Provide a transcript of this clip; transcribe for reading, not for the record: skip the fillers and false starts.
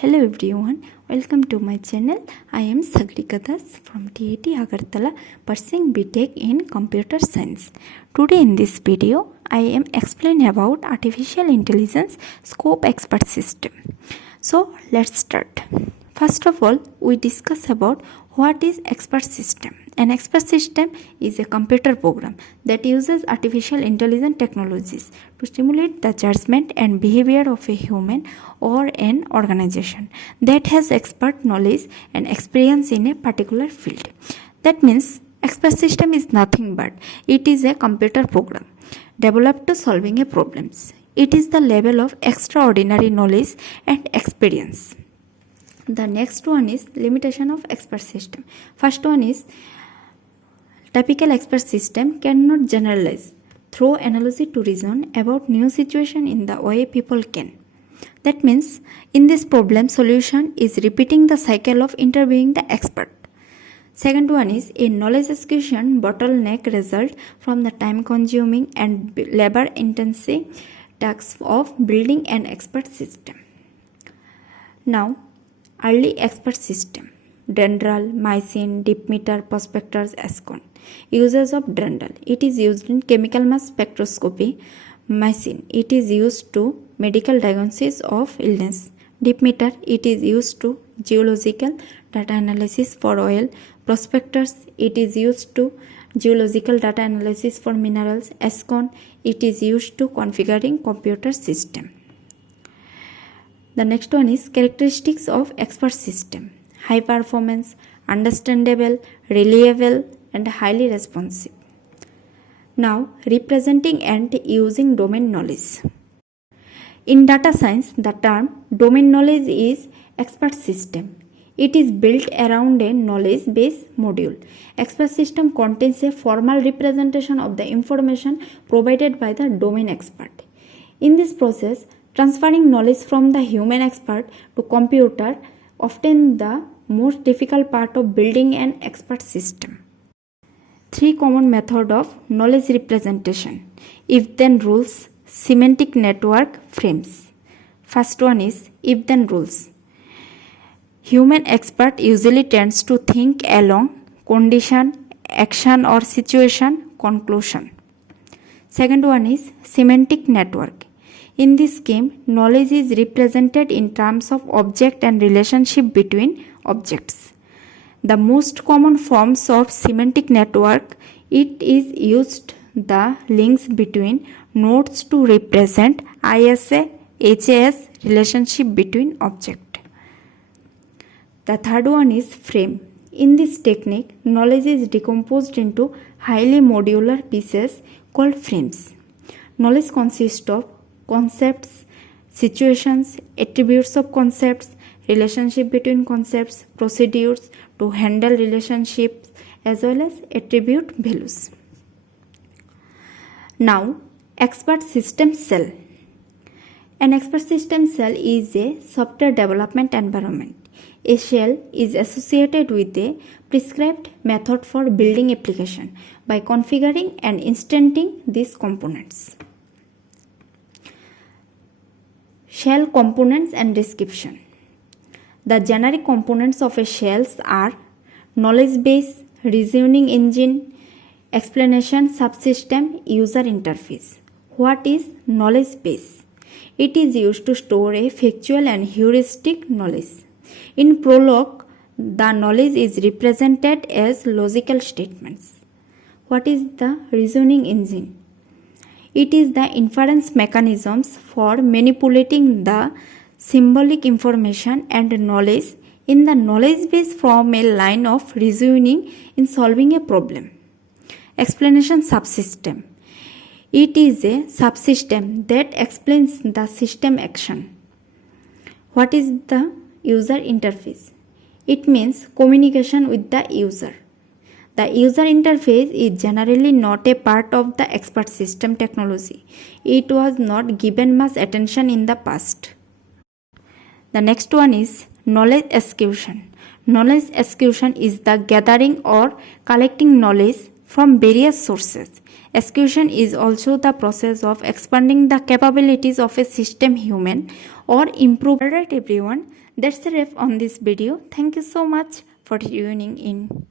Hello everyone, welcome to my channel. I am Sagarika from TAT Agartala, pursuing BTech in Computer Science. Today in this video, I am explaining about Artificial Intelligence Scope Expert System. So let's start. First of all, we discuss about what is expert system. An expert system is a computer program that uses artificial intelligence technologies to stimulate the judgment and behavior of a human or an organization that has expert knowledge and experience in a particular field. That means expert system is nothing but it is a computer program developed to solving a problems. It is the level of extraordinary knowledge and experience. The next one is limitation of expert system. First one is typical expert system cannot generalize through analogy to reason about new situation in the way people can. That means in this problem solution is repeating the cycle of interviewing the expert. Second one is a knowledge acquisition bottleneck result from the time consuming and labor intensive tasks of building an expert system. Now early expert system. Dendral, mycin, deep meter, prospectors, ASCON. Uses of Dendral. It is used in chemical mass spectroscopy. Mycin. It is used to medical diagnosis of illness. Deep meter. It is used to geological data analysis for oil. Prospectors. It is used to geological data analysis for minerals. ASCON. It is used to configuring computer system. The next one is characteristics of expert system. High performance, understandable, reliable, and highly responsive. Now, representing and using domain knowledge. In data science, the term domain knowledge is expert system. It is built around a knowledge base module. Expert system contains a formal representation of the information provided by the domain expert. In this process, transferring knowledge from the human expert to computer often the most difficult part of building an expert system. Three common methods of knowledge representation: if-then rules, semantic network, frames. First one is if-then rules. Human expert usually tends to think along condition, action or situation, conclusion. Second one is semantic network. In this scheme, knowledge is represented in terms of object and relationship between objects. The most common forms of semantic network, it is used the links between nodes to represent ISA, HAS relationship between object. The third one is frame. In this technique, knowledge is decomposed into highly modular pieces called frames. Knowledge consists of concepts, situations, attributes of concepts, relationship between concepts, procedures to handle relationships, as well as attribute values. Now, expert system cell. An expert system cell is a software development environment. A shell is associated with a prescribed method for building application by configuring and instanting these components. Shell components and description. The generic components of a shell are knowledge base, reasoning engine, explanation subsystem, user interface. What is knowledge base? It is used to store a factual and heuristic knowledge. In prologue, the knowledge is represented as logical statements. What is the reasoning engine? It is the inference mechanisms for manipulating the symbolic information and knowledge in the knowledge base from a line of reasoning in solving a problem. Explanation subsystem. It is a subsystem that explains the system action. What is the user interface? It means communication with the user. The user interface is generally not a part of the expert system technology. It was not given much attention in the past. The next one is knowledge acquisition. Knowledge acquisition is the gathering or collecting knowledge from various sources. Execution is also the process of expanding the capabilities of a system, human, or improve. Alright everyone, that's a wrap on this video. Thank you so much for tuning in.